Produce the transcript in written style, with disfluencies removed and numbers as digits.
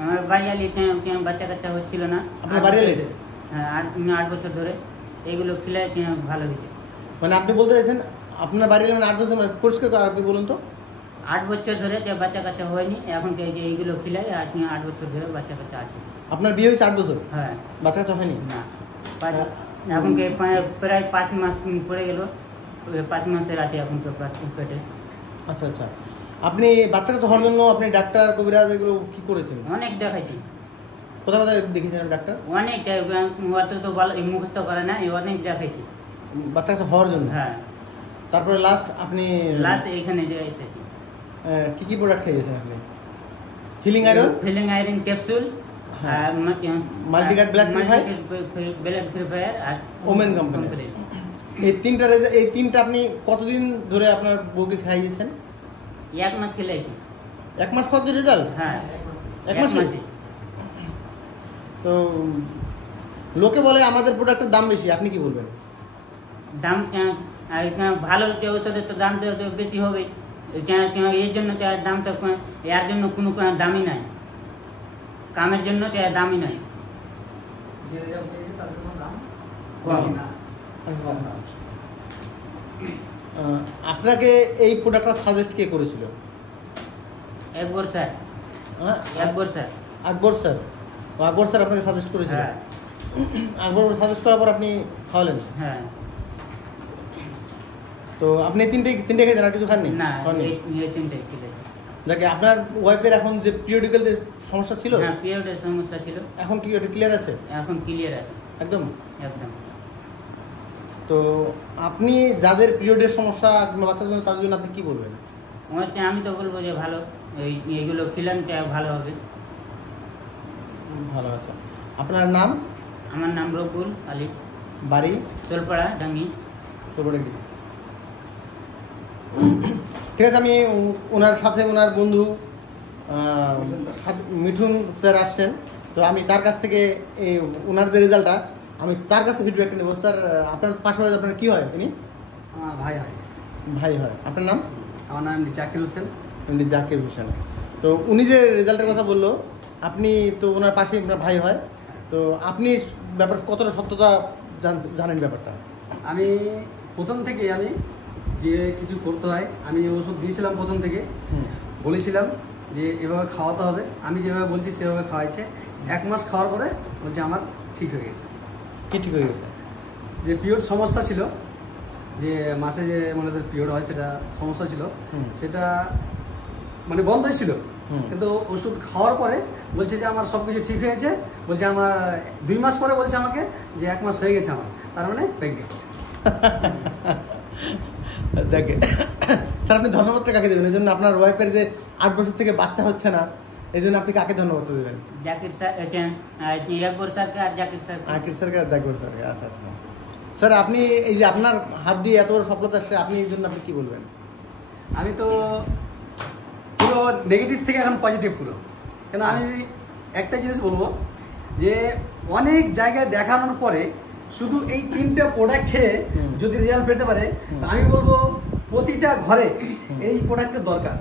আমার বাড়িয়ালিতে বাচ্চা কাচ্চা হচ্ছিল না। আপনার বাড়িয়ালিতে? হ্যাঁ, 8 বছর ধরে এইগুলো খেলে ভালো হয়েছে। মানে আপনি বলতে চাইছেন আপনার বাড়িয়ালি মানে 8 বছর, মানে পরিষ্কার করে আপনি বলুন তো। 8 বছর ধরে বাচ্চা কাচ্চা হয়নি, এখন এইগুলো খেলে 8 বছর ধরে বাচ্চা কাচ্চা আছে। আপনার বিয়ে হয়েছে 8 বছর? হ্যাঁ। বাচ্চা কাচ্চা হয়নি? না, এখন প্রায় 5 মাস পড়ে গেল, 5 মাসের আছে এখন তো পেটে। আচ্ছা আচ্ছা, আপনি বাচ্চা কাচ্চা হওয়ার জন্য আপনি ডাক্তার কবিরাজ এগুলো কি করেছেন? অনেক দেখাইছি। কোথায় কোথায় দেখেছেন ডাক্তার? অনেক, তো মুখস্থ করে না, অনেক দেখাইছি বাচ্চা কাচ্চা হওয়ার জন্য। হ্যাঁ। তারপরে লাস্ট এখানে যে এসেছি। কি প্রোডাক্ট খেয়েছেন আপনি? ফিলিং আয়রন ক্যাপসুল, মাল্টিগার্ড ব্লাড প্রিফায়ার আর ওমেন কোম্পানি। এই তিনটা আপনি কতদিন ধরে আপনার বউকে খাইয়েছেন? 1 মাস খেলেছি। 1 মাস পর রেজাল্ট? হ্যাঁ, 1 মাসে। তো লোকে বলে আমাদের প্রোডাক্টের দাম বেশি, আপনি কি বলবেন? দাম ভালো ঔষধের তো দাম তো বেশি হবে, এর জন্য তো দামটা, এর জন্য কোনো দামই নাই, কামের জন্য তো দামই নাই। আপনাকে এই প্রোডাক্টটা সাজেস্ট কে করেছিল? আকবর স্যার। আকবর স্যার আপনাকে সাজেস্ট করেছিল? হ্যাঁ। আকবর সাজেস্ট করার পর আপনি খাওয়ালেন? হ্যাঁ। তো আপনি তিনটে খেয়েছেন, আর কিছু খাননি? না, এই তিনটাই খেয়েছি। যাকে আপনার ওয়াইফের এখন যে পিরিয়ডিক্যাল সমস্যা ছিল? হ্যাঁ, পিরিয়ডের সমস্যা ছিল। এখন কি ওটা ক্লিয়ার আছে? এখন ক্লিয়ার আছে একদম। একদম। তো আপনি যাদের পিরিয়ডের সমস্যা কিংবা বাচ্চার জন্য, তাদের জন্য আপনি কি বলবেন? আমি তো বলবো যে ভালো, এইগুলো খেলেন ভালো হবে। ভালো আছে। আপনার নাম? আমার নাম রব্বুল আলী। বাড়ি? চোলপাড়া, ডাঙ্গি। ঠিক আছে, আমি ওনার সাথে ওনার বন্ধু মিঠুন স্যার আসছেন, তো আমি তার কাছ থেকে ওনার যে রেজাল্টটা আমি তার কাছে ফিডব্যাকটা নেবো। স্যার, আপনার পাশাপাশি আপনার কি হয়? উনি আমার ভাই হয়। আপনার নাম? আমার নাম জাকির হোসেন। জাকির হোসেন। তো উনি যে রেজাল্টের কথা বললো, আপনি তো ওনার পাশে, আপনার ভাই হয়, তো আপনি ব্যাপার কতটা সত্যতা জানেন ব্যাপারটা? আমি প্রথম থেকে আমি যে কিছু করতে হয়, আমি ওষুধ দিয়েছিলাম প্রথম থেকে, বলেছিলাম যে এভাবে খাওয়াতে হবে, আমি যেভাবে বলছি সেভাবে খাওয়াইছে। 1 মাস খাওয়ার পরে বলছে আমার ঠিক হয়ে গেছে। কি ঠিক হয়ে গেছে? যে পিরিয়ড সমস্যা ছিল, যে মাসে যে আমাদের পিরিয়ড হয় সেটা সমস্যা ছিল, সেটা মানে বন্ধই ছিল, কিন্তু ওষুধ খাওয়ার পরে বলছে যে আমার সব কিছু ঠিক হয়েছে। বলছে আমার 2 মাস পরে বলছে আমাকে যে 1 মাস হয়ে গেছে আমার, তার মানে প্রেগনেন্ট। স্যার, আপনি ধন্যবাদটা কাকে দেবেন এই জন্য? আপনার ওয়াইফের যে 8 বছর থেকে বাচ্চা হচ্ছে না, এই জন্য আপনি কাকে ধন্যবাদ দেবেন? জাকির স্যার, আকবর স্যারকে আর জাকির স্যার। জাকির স্যারকে আর জাকির স্যারকে। আচ্ছা আচ্ছা। স্যার, আপনি এই যে আপনার হাত দিয়ে এত বড় সফলতা আসছে, আপনি এই জন্য আপনি কি বলবেন? আমি তো পুরো নেগেটিভ থেকে এখন পজিটিভ পুরো। কেন আমি একটা জিনিস বলবো যে অনেক জায়গায় দেখানোর পরে শুধু এই 3টে প্রোডাক্ট খেয়ে যদি রেজাল্ট পেতে পারে, আমি বলবো প্রতিটা ঘরে এই প্রোডাক্টের দরকার।